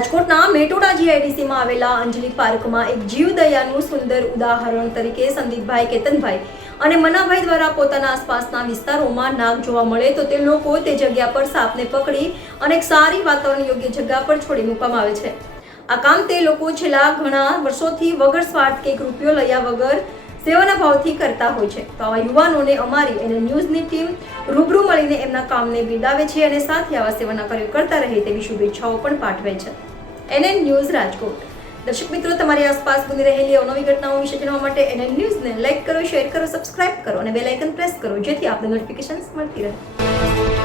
રાજકોટના મેટોડા જીઆઈડીસીમાં આવેલા અંજલિ પાર્કમાં એક જીવદયાનું સુંદર ઉદાહરણ તરીકે સંદીપભાઈ કેતનભાઈ અને મનાભાઈ દ્વારા પોતાના આસપાસના વિસ્તારોમાં નાગ જોવા મળે તો તે લોકો તે જગ્યા પર સાપને પકડી અને એક સારી વાતાવરણ યોગ્ય જગ્યા પર છોડી મૂકવામાં આવે છે. આ કામ તે લોકો છેલ્લા ઘણા વર્ષોથી વગર સ્વાર્થ કે રૂપિયો લયા વગર સેવાના ભાવથી કરતા હોય છે. તો આવા યુવાનોને અમારી એને ન્યૂઝની ટીમ રૂબરૂ મળીને એમના કામને બિરદાવે છે અને સાથે આવા સેવાના કાર્યો કરતા રહે તેવી શુભેચ્છાઓ પણ પાઠવે છે. NN news Rajkot. દર્શક મિત્રો, તમારી આસપાસ બની રહેલી અવનવી ઘટનાઓ વિશે જાણવા માટે NN ન્યૂઝને લાઇક કરો, શેર કરો, સબસ્ક્રાઇબ કરો અને બેલ આઇકન પ્રેસ કરો જેથી આપને નોટિફિકેશન્સ મળતી રહે.